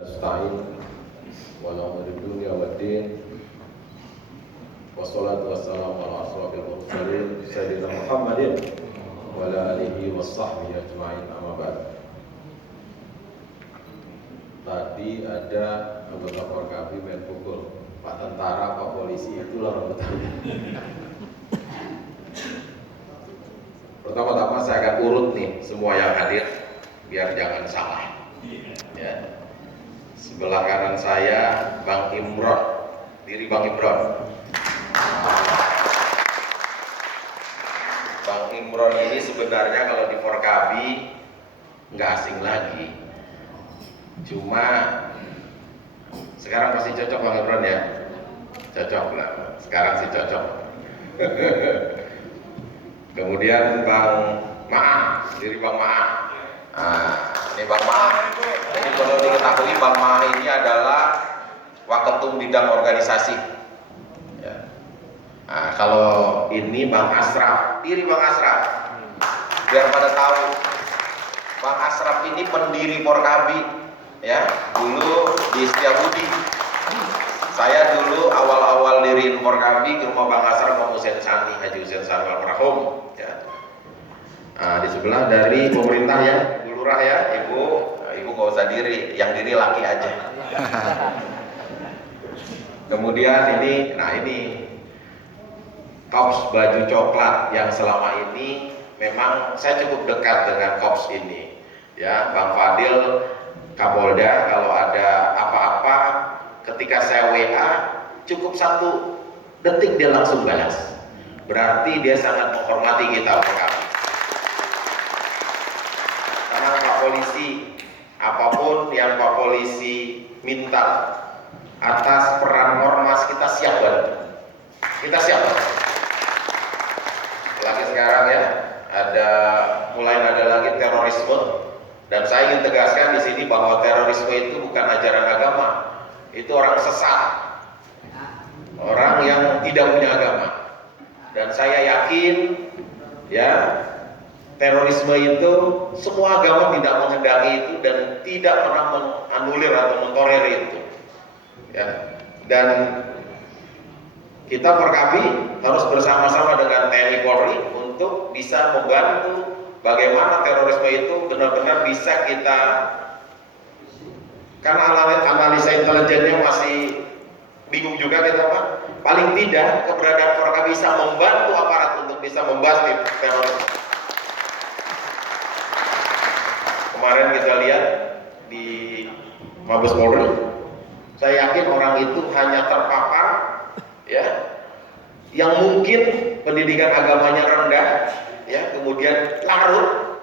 Nasta'in wala umuri dunya waddin wassalatu wassalamu ala asrafil mursalin sayyidina Muhammadin wa ala alihi wa sahbihi ajma'in, amma ba'd. Tadi ada anggota Forkabi main pukul Pak Tentara, Pak Polisi, itulah rebutannya. Pertama-tama saya akan urut nih semua yang hadir biar jangan salah. Ya. Sebelah kanan saya Bang Imron, diri Bang Imron. Bang Imron ini sebenarnya kalau di Forkabi nggak asing lagi. Cuma sekarang pasti cocok Bang Imron ya, cocok lah. Sekarang sih cocok. Kemudian Bang Maah, diri Bang Maah. Ini Bang Maah. Jadi perlu diketahui Bang Maah ini adalah Waketum Bidang Organisasi. Ya. Nah, kalau ini Bang Asraf, diri Bang Asraf. Biar pada tahu, Bang Asraf ini pendiri Forkabi, ya. Dulu di Setiabudi. Saya dulu awal-awal diriin Forkabi ke rumah Bang Asraf, Bang Hussein Sani, Haji Hussein Sani almarhum. Ya. Nah, di sebelah dari pemerintah ya, Bu Lurah ya, Ibu gak usah diri, yang diri laki aja. Kemudian ini, nah ini Korps Baju Coklat yang selama ini memang saya cukup dekat dengan Korps ini. Ya, Bang Fadil Kapolda kalau ada apa-apa ketika saya WA cukup 1 detik dia langsung balas. Berarti dia sangat menghormati kita Forkabi. Karena Pak Polisi, apapun yang Pak Polisi minta atas peran Ormas, kita siap bantu. Kita siap bantu. Lagi sekarang ya, mulai ada lagi terorisme, dan saya ingin tegaskan di sini bahwa terorisme itu bukan ajaran agama, itu orang sesat, orang yang tidak punya agama. Dan saya yakin ya, terorisme itu semua agama tidak menghendaki itu dan tidak pernah menganulir atau mentolerir itu. Ya. Dan kita Forkabi harus bersama-sama dengan TNI Polri untuk bisa membantu bagaimana terorisme itu benar-benar bisa kita, karena analisa intelijennya masih bingung juga kita Pak. Paling tidak keberadaan Forkabi bisa membantu aparat untuk bisa membasmi terorisme. Kemarin kita lihat di Mabes Polri, saya yakin orang itu hanya terpapar ya, yang mungkin pendidikan agamanya rendah ya, kemudian larut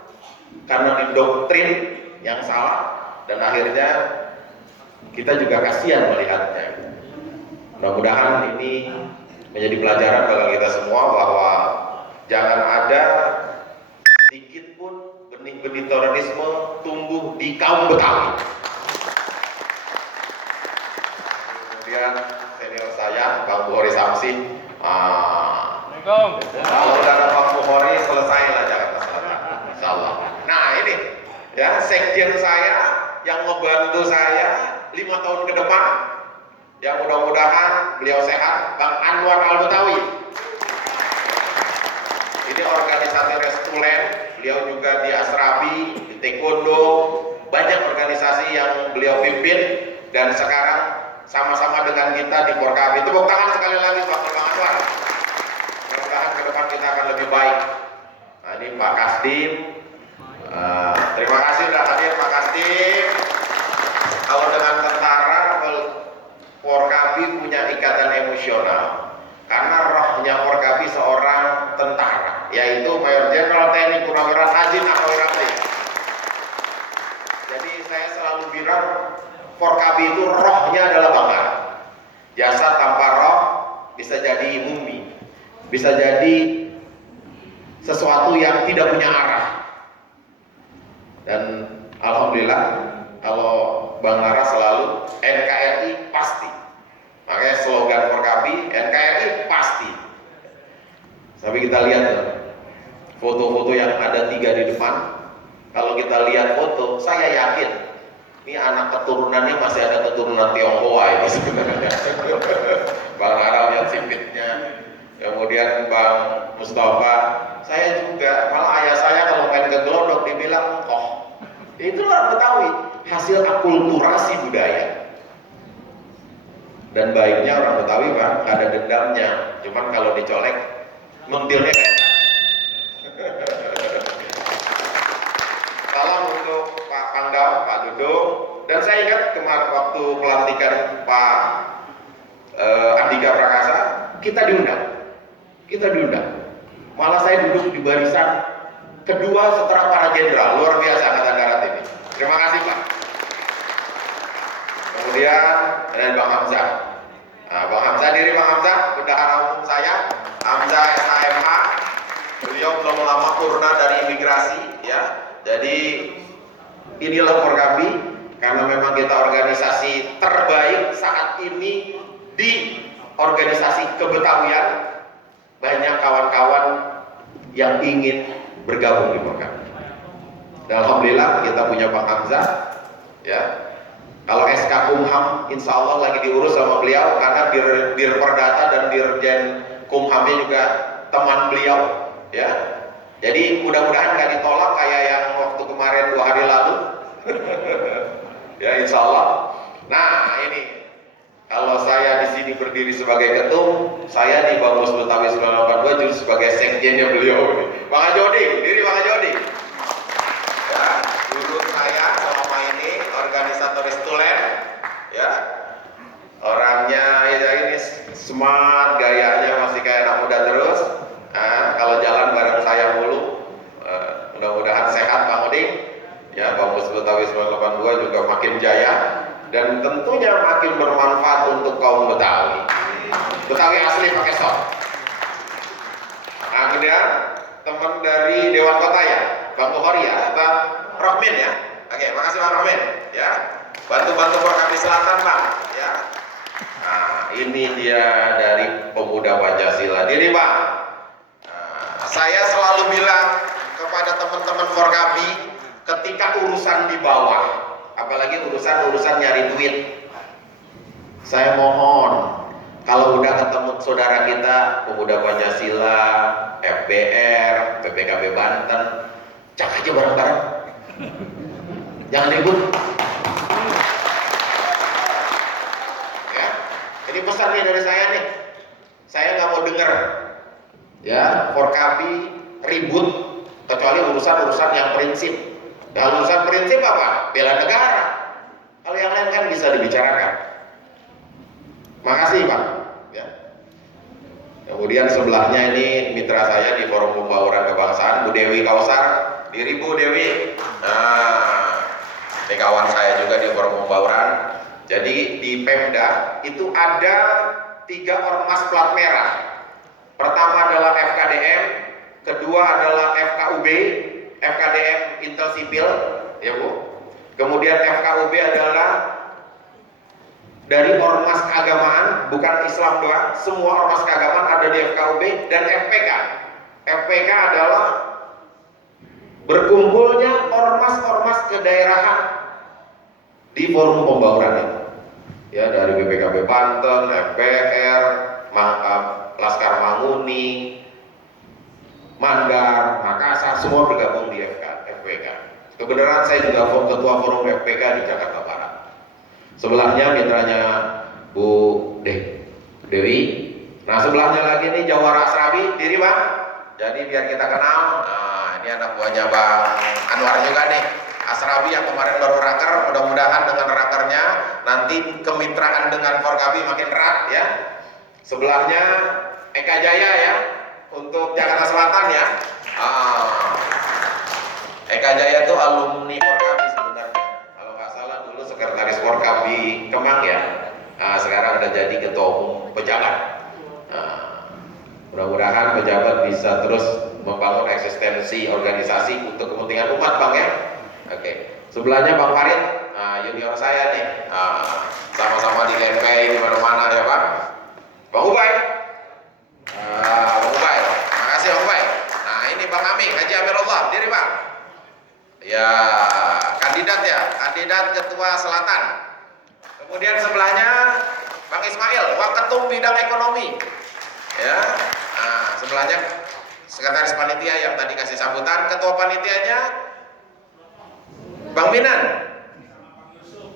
karena didoktrin yang salah, dan akhirnya kita juga kasihan melihatnya. Mudah-mudahan ini menjadi pelajaran bagi kita semua bahwa jangan ada sedikit pun benih-benih terorisme tumbuh di kaum Betawi. Kemudian senior saya Bang Bukhari Samsi. Kalau udah ada Bang Bukhari selesai lah Jakarta Selatan, insya Allah. Nah ini ya, sekjen saya yang membantu saya 5 tahun ke depan, yang mudah-mudahan beliau sehat, Bang Anwar Al-Betawi. Ini organisasi Restulen, beliau juga di Asrabi, di Taekwondo, banyak organisasi yang beliau pimpin, dan sekarang sama-sama dengan kita di Forkabi. Tepuk tangan sekali lagi Bang Anwar. Mudah-mudahan ke depan kita akan lebih baik. Nah ini Pak Kasdim, terima kasih sudah hadir Pak Kasdim. Kalau dengan tentara, Forkabi punya ikatan emosional, karena rohnya Forkabi seorang tentara, yaitu Mayor Jenderal TNI Purnawirawan Haji Nahrawi. Jadi saya selalu bilang Forkabi itu rohnya adalah bangga. Jasad tanpa roh bisa jadi mumi, bisa jadi sesuatu yang tidak punya arah. Dan alhamdulillah kalau Bang Lara selalu NKRI pasti. Makanya slogan Forkabi NKRI pasti. Tapi kita lihat foto-foto yang ada 3 di depan. Kalau kita lihat foto, saya yakin Ini anak keturunannya masih ada keturunan Tionghoa ini sebenarnya. Bang Aral lihat sipitnya. Kemudian Bang Mustafa, saya juga, malah ayah saya kalau main ke Glodok dibilang koh. Itu orang Betawi, hasil akulturasi budaya. Dan baiknya orang Betawi Bang, nggak ada dendamnya. Cuman kalau dicolek, mentilnya kayak salam untuk Pak Pangdam, Pak Dudung, dan saya ingat kemarin waktu pelantikan Pak Andika Prakasa, kita diundang. Malah saya duduk di barisan kedua setelah para jenderal, luar biasa Angkatan Darat ini. Terima kasih Pak. Kemudian ada Bang Hamzah. Nah, Bang Hamzah diri Bang Hamzah, bendahara umum saya, Hamzah SHMH. Beliau belum lama purna dari imigrasi, ya. Jadi inilah Forkabi, karena memang kita organisasi terbaik saat ini di organisasi kebetawian. Banyak kawan-kawan yang ingin bergabung di Forkabi. Dan alhamdulillah kita punya Bang Hamzah, ya. Kalau SK Kumham insya Allah lagi diurus sama beliau, karena Dir Perdata dan Dirjen Kumhamnya juga teman beliau, ya. Jadi mudah-mudahan nggak ditolak kayak yang waktu kemarin 2 hari lalu. Ya insya Allah. Nah ini, kalau saya di sini berdiri sebagai ketum, saya di Bamus Betawi 982 justru sebagai sekjennya beliau. Bang Ajodi, diri Bang Ajodi. Ya, dulu saya selama ini organisatoris tulen, ya. Orangnya ya ini smart, gayanya masih kayak anak muda terus. Nah, kalau jalan bareng saya mulu, mudah-mudahan sehat Bang Oding. Ya, Bamus Betawi 982 juga makin jaya dan tentunya makin bermanfaat untuk kaum Betawi. Betawi asli pakai sok. Nah, kemudian teman dari Dewan Kota ya, Bang Bukhari ya, Bang Rohmin ya. Oke, makasih Bang Rohmin ya. Bantu-bantu Forkabi Selatan Bang ya. Nah, ini dia dari pemuda Pancasila. Diri Bang. Nah, saya selalu bilang kepada teman-teman Forkabi, ketika urusan di bawah, apalagi urusan nyari duit, saya mohon kalau udah ketemu saudara kita pemuda Pancasila, FBR, PPKB Banten, cak aja bareng-bareng, jangan ribut ya. Jadi pesan nih dari saya nih, saya nggak mau denger ya Forkabi ribut kecuali urusan yang prinsip. Nah, urusan prinsip apa? Bela negara. Kalau yang lain kan bisa dibicarakan. Makasih Pak. Ya. Kemudian sebelahnya ini mitra saya di Forum Pembauran Kebangsaan, Bu Dewi Kausar. Diri Bu Dewi. Nah, ini kawan saya juga di Forum Pembauran. Jadi di Pemda itu ada 3 ormas plat merah. Pertama adalah FKDM, kedua adalah FKUB, FKDM Intel Sipil, ya Bu. Kemudian FKUB adalah dari ormas keagamaan, bukan Islam doang, semua ormas keagamaan ada di FKUB, dan FPK. FPK adalah berkumpulnya ormas-ormas kedaerahan di Forum Pembauran ini. Ya, dari BPKB Banten, FPR, Laskar Manguni, Mandar, Makassar, semua bergabung di FPK. Kebenaran saya juga ketua forum FPK di Jakarta Barat. Sebelahnya mitranya Bu Dewi. Nah, sebelahnya lagi nih Jawara Asrawi, diri Bang. Jadi biar kita kenal. Nah, ini anak buahnya Bang Anwar juga nih. Asrawi yang kemarin baru raker, mudah-mudahan dengan rakernya nanti kemitraan dengan Forkabi makin erat ya. Sebelahnya Eka Jaya ya, untuk Jakarta Selatan ya. Eka Jaya itu alumni Forkabi sebenarnya. Kalau nggak salah dulu sekretaris Forkabi Kemang ya. Sekarang udah jadi ketua umum pejabat. Mudah-mudahan pejabat bisa terus membangun eksistensi organisasi untuk kepentingan umat Bang ya. Oke. Sebelahnya Bang Farid, junior saya nih. Sama-sama di LNP di mana-mana ya Pak. Bang Ubay. Bang Ubay. Makasih Bang Ubay. Nah, ini Bang Aming, Haji Amirullah, diri Bang. Ya, kandidat ya. kandidat ketua selatan. Kemudian sebelahnya Bang Ismail, Waketum bidang ekonomi. Ya, nah, sebelahnya sekretaris panitia yang tadi kasih sambutan. Ketua panitianya Bang Minan.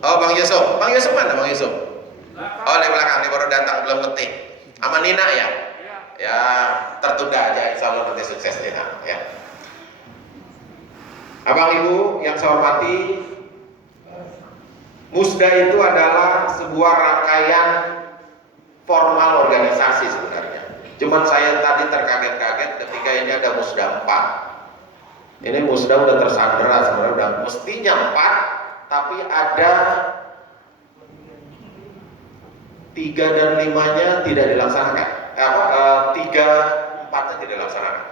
Oh, Bang Yusuf. Bang Yusuf mana Bang Yusuf? Oh, di belakang, dia baru datang, belum ngetik. Sama Nina ya? Ya, tertunda aja, insya Allah nanti sukses Nina. Ya. Abang Ibu yang saya hormati, Musda itu adalah sebuah rangkaian formal organisasi sebenarnya. Cuman saya tadi terkaget-kaget ketika ini ada Musda 4. Ini Musda udah tersandera sebenarnya, udah mestinya 4, tapi ada 3 dan 5-nya tidak dilaksanakan. 3, 4-nya tidak dilaksanakan.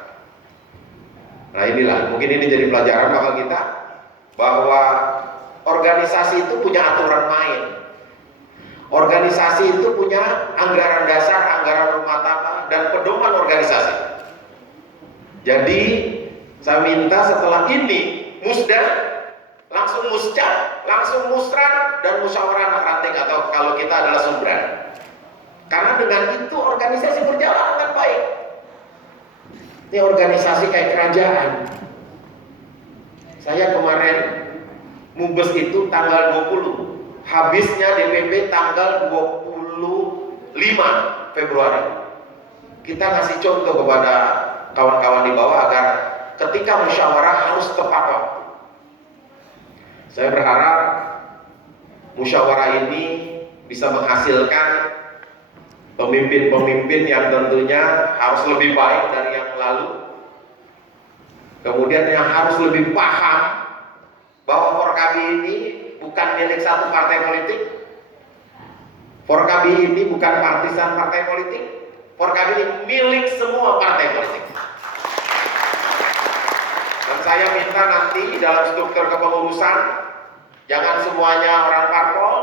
Nah inilah, mungkin ini jadi pelajaran bakal kita, bahwa organisasi itu punya aturan main. Organisasi itu punya anggaran dasar, anggaran rumah tangga, dan pedoman organisasi. Jadi saya minta setelah ini Musda langsung muscap, langsung musran, dan musyawarah anak ranting, atau kalau kita adalah sumbran. Karena dengan itu organisasi berjalan dengan baik. Ini organisasi kayak kerajaan. Saya kemarin mubes itu tanggal 20, habisnya DPP tanggal 25 Februari. Kita ngasih contoh kepada kawan-kawan di bawah agar ketika musyawarah harus tepat waktu. Saya berharap musyawarah ini bisa menghasilkan pemimpin-pemimpin yang tentunya harus lebih baik dari yang lalu. Kemudian yang harus lebih paham bahwa Forkabi ini bukan milik satu partai politik. Forkabi ini bukan partisan partai politik. Forkabi ini milik semua partai politik. Dan saya minta nanti dalam struktur kepengurusan, jangan semuanya orang parpol,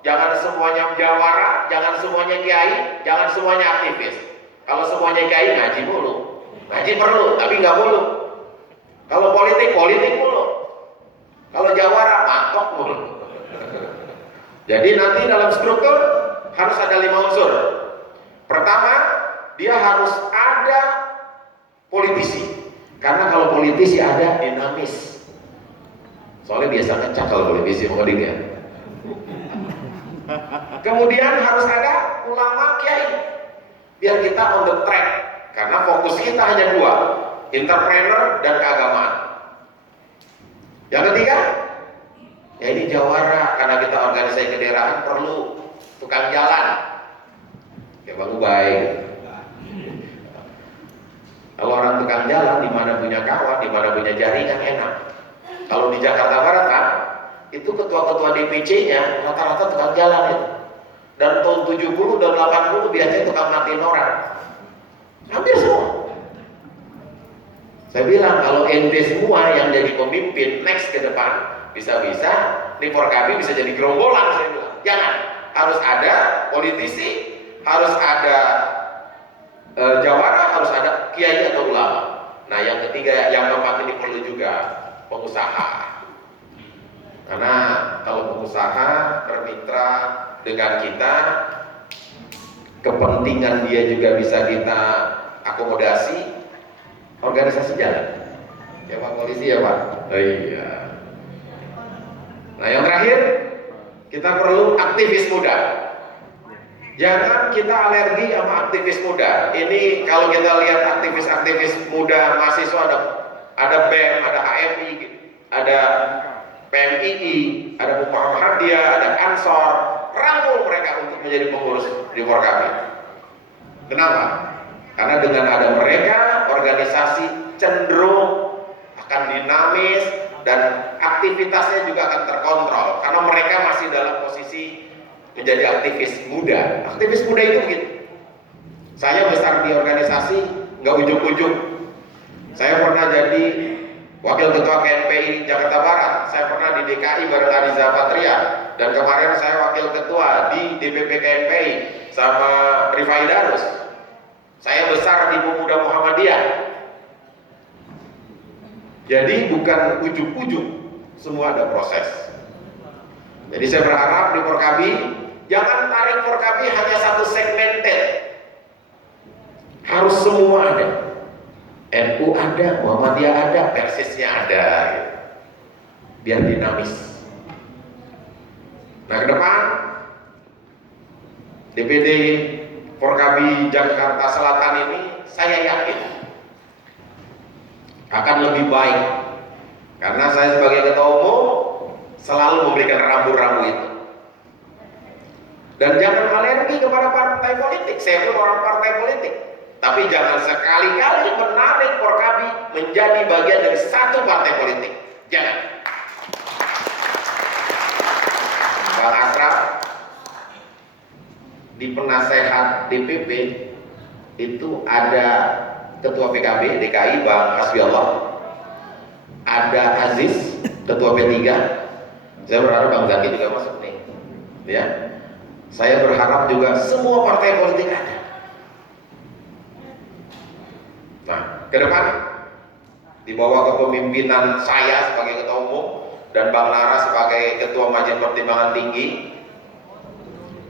jangan semuanya jawara, jangan semuanya kiai, jangan semuanya aktivis. Kalau semuanya kiai ngaji mulu, ngaji perlu, tapi nggak mulu. Kalau politik, politik mulu. Kalau jawara, mangkok mulu. Jadi nanti dalam struktur harus ada 5 unsur. Pertama, dia harus ada politisi. Karena kalau politisi ada dinamis. Soalnya biasanya cakal politisi mengadiknya. Kemudian harus ada ulama kiai, biar kita on the track. Karena fokus kita hanya 2, entrepreneur dan keagamaan. Yang ketiga, ya ini jawara, karena kita organisasi kedaerahan perlu tukang jalan. Ya Bang Ubay. Kalau orang tukang jalan, di mana punya kawan, di mana punya jaringan enak. Kalau di Jakarta Barat kan, itu ketua-ketua DPC-nya rata-rata tukang jalan itu. Dan tahun 70 dan 80 biasanya tukang matiin orang. Hampir semua. Saya bilang kalau ente semua yang jadi pemimpin next ke depan, bisa-bisa di Forkabi bisa jadi gerombolan. Saya bilang jangan, harus ada politisi, harus ada jawara, harus ada kiai atau ulama. Nah yang ketiga, yang keempat ini perlu juga pengusaha. Karena kalau pengusaha bermitra dengan kita, kepentingan dia juga bisa kita akomodasi, organisasi jalan. Ya Pak Polisi ya Pak. Oh, iya. Nah yang terakhir, kita perlu aktivis muda. Jangan kita alergi sama aktivis muda. Ini kalau kita lihat aktivis-aktivis muda mahasiswa, ada BEM, ada HMI, ada PMII, ada Muhammadiyah, ada Ansor. Rangkul mereka untuk menjadi pengurus di Forkabi. Kenapa? Karena dengan ada mereka, organisasi cenderung akan dinamis dan aktivitasnya juga akan terkontrol. Karena mereka masih dalam posisi menjadi aktivis muda. Aktivis muda itu begitu. Saya besar di organisasi, nggak ujuk-ujuk. Saya pernah jadi wakil ketua KNPI Jakarta Barat. Saya pernah di DKI bareng Ariza Patria. Dan kemarin saya wakil ketua di DPP KNPI sama Rifai Darus. Saya besar di Pemuda Muhammadiyah. Jadi bukan ujuk-ujuk, semua ada proses. Jadi saya berharap di Forkabi jangan tarik Forkabi hanya satu segmented, harus semua ada. NU ada, Muhammadiyah ada, Persisnya ada, gitu. Biar dinamis. Nah, ke depan DPD Forkabi Jakarta Selatan ini saya yakin akan lebih baik, karena saya sebagai ketua umum selalu memberikan rambu-rambu itu. Dan jangan alergi kepada partai politik. Saya pun orang partai politik, tapi jangan sekali-kali menarik Forkabi menjadi bagian dari satu partai politik. Jangan. Bang Asraf di penasehat DPP itu ada Ketua PKB DKI Bang Hasbiallah, ada Aziz Ketua P3. Saya berharap Bang Zaki juga masuk nih, ya. Saya berharap juga semua partai politik ada. Nah, ke depan di bawah kepemimpinan saya sebagai ketua umum dan Bang Nara sebagai ketua Majelis Pertimbangan Tinggi,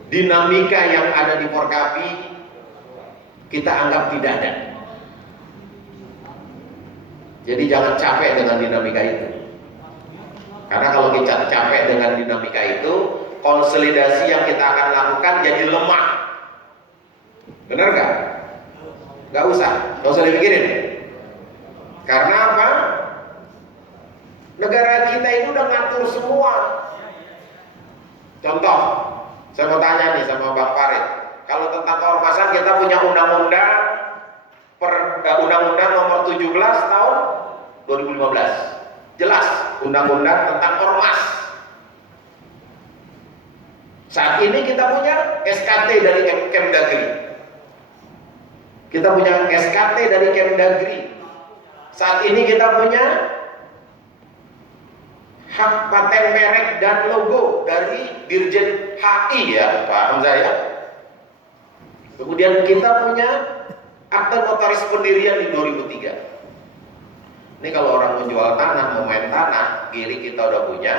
dinamika yang ada di Forkabi kita anggap tidak ada. Jadi jangan capek dengan dinamika itu. Karena kalau kita capek dengan dinamika itu, konsolidasi yang kita akan lakukan jadi lemah. Benar gak? Gak usah dipikirin. Karena apa? Negara kita itu udah ngatur semua. Contoh, saya mau tanya nih sama Bang Farid, kalau tentang keormasan kita punya undang-undang Undang-Undang nomor 17 tahun 2015. Jelas undang-undang tentang ormas. Saat ini kita punya SKT dari Kemdagri. Kita punya SKT dari Kemdagri. Saat ini kita punya hak paten merek dan logo dari Dirjen HI, ya Pak Hamzah, ya. Kemudian kita punya akte notaris pendirian di 2003. Ini kalau orang menjual tanah, mau main tanah, kiri kita udah punya,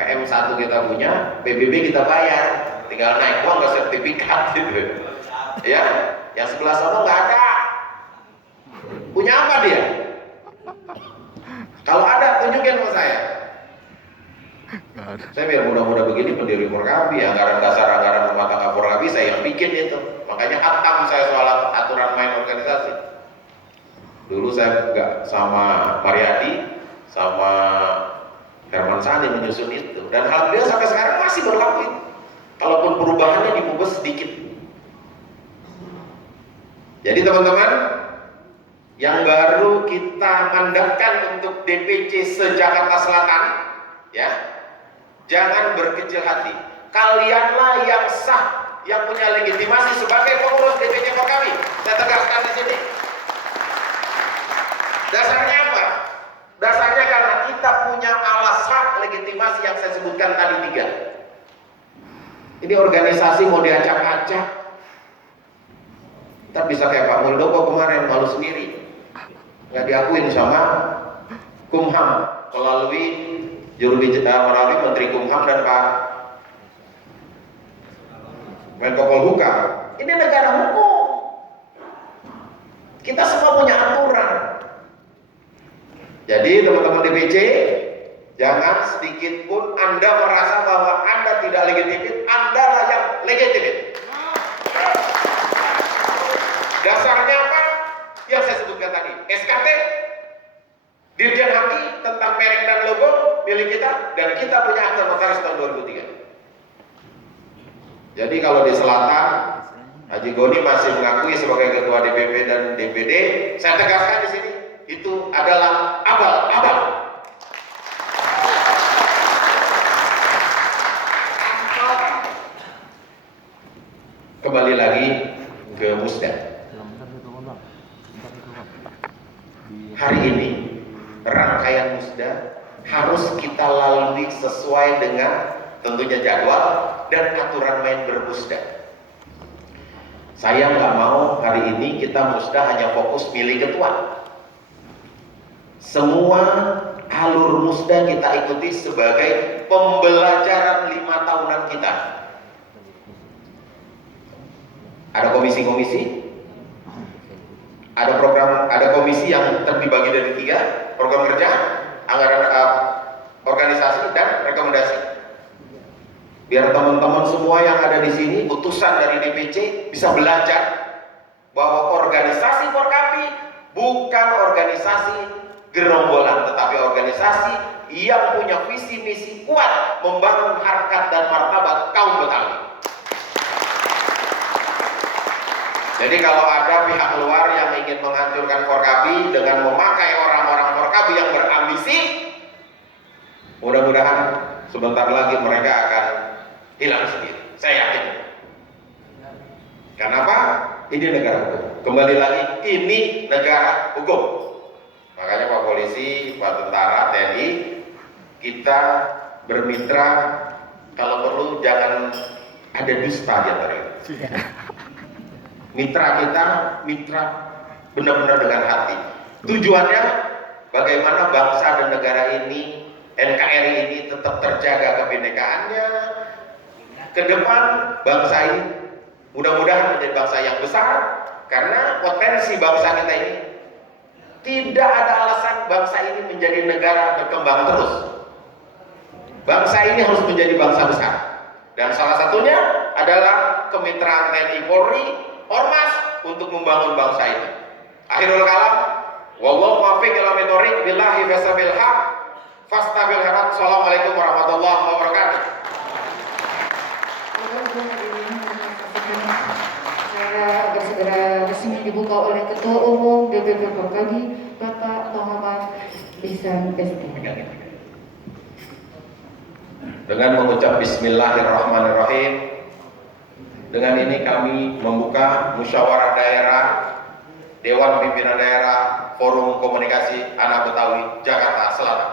PM1 kita punya, PBB kita bayar, tinggal naik uang ke sertifikat gitu. Ya, yang sebelah sana nggak ada. Punya apa dia? Kalau ada, tunjukin sama saya. Saya biar mudah-mudah begini pendiri Forkabi, anggaran dasar, anggaran rumah tangga Forkabi saya yang bikin itu. Makanya hatam saya soal aturan main organisasi. Dulu saya nggak sama Mariadi, sama Herman Sani menyusun itu, dan alhamdulillah sampai sekarang masih berlaku itu. Kalaupun perubahannya dibubes sedikit. Jadi teman-teman, yang baru kita mandatkan untuk DPC se-Jakarta Selatan, ya, jangan berkecil hati. Kalianlah yang sah, yang punya legitimasi sebagai pengurus DPC Forkabi. Saya tegaskan di sini. Dasarnya apa? Dasarnya karena kita punya alasan legitimasi yang saya sebutkan tadi 3. Ini organisasi mau diacak-acak, ntar bisa kayak Pak Muldoko kemarin, malu sendiri, nggak diakuin sama Kumham melalui melalui Menteri Kumham dan Pak Menko Polhukam. Ini negara hukum, kita semua punya aturan. Jadi teman-teman DPC, jangan sedikit pun Anda merasa bahwa Anda tidak legitimit. Anda lah yang legitimit. Dasarnya apa? Yang saya sebutkan tadi, SKT, Dirjen HI tentang merek dan logo milik kita, dan kita punya akte notaris tahun 2003. Jadi kalau di selatan, Haji Goni masih mengakui sebagai ketua DPP dan DPD, saya tegaskan di sini, itu adalah abal-abal. Kembali lagi ke Musda. Hari ini rangkaian Musda harus kita lalui sesuai dengan tentunya jadwal dan aturan main bermusda. Saya nggak mau hari ini kita musda hanya fokus milih ketua. Semua Alur Musda kita ikuti sebagai pembelajaran 5 tahunan kita. Ada komisi-komisi, ada program, ada komisi yang terbagi dari 3, program kerja, anggaran, organisasi, dan rekomendasi. Biar teman-teman semua yang ada di sini, utusan dari DPC, bisa belajar bahwa organisasi Forkapi bukan organisasi gerombolan, tetapi organisasi yang punya visi misi kuat membangun harkat dan martabat kaum Betawi. Jadi kalau ada pihak luar yang ingin menghancurkan Forkapi dengan memakai orang-orang Forkapi yang berambisi, mudah-mudahan sebentar lagi mereka akan hilang sendiri. Saya yakin. Kenapa? Ini negara hukum. Kembali lagi, ini negara hukum. Makanya Pak Polisi, Pak Tentara, TNI, kita bermitra, kalau perlu jangan ada dusta di antara kita. Mitra kita, mitra benar-benar dengan hati. Tujuannya bagaimana bangsa dan negara ini, NKRI ini tetap terjaga kebinekaannya. Ke depan bangsa ini mudah-mudahan menjadi bangsa yang besar, karena potensi bangsa kita ini tidak ada alasan bangsa ini menjadi negara berkembang terus. Bangsa ini harus menjadi bangsa besar, dan salah satunya adalah kemitraan TNI Polri, Ormas untuk membangun bangsa ini. Akhirul kalam, wallahu muwaffiq ila thoriq, billahi fasabil haq, fastabil haq. Assalamualaikum warahmatullahi wabarakatuh. Agar segera resmi dibuka oleh Ketua Umum DPP Forkapi, Bapak Muhammad Ihsan ST. Dengan mengucap Bismillahirrahmanirrahim, dengan ini kami membuka musyawarah daerah, Dewan Pimpinan Daerah, Forum Komunikasi Anak Betawi, Jakarta Selatan.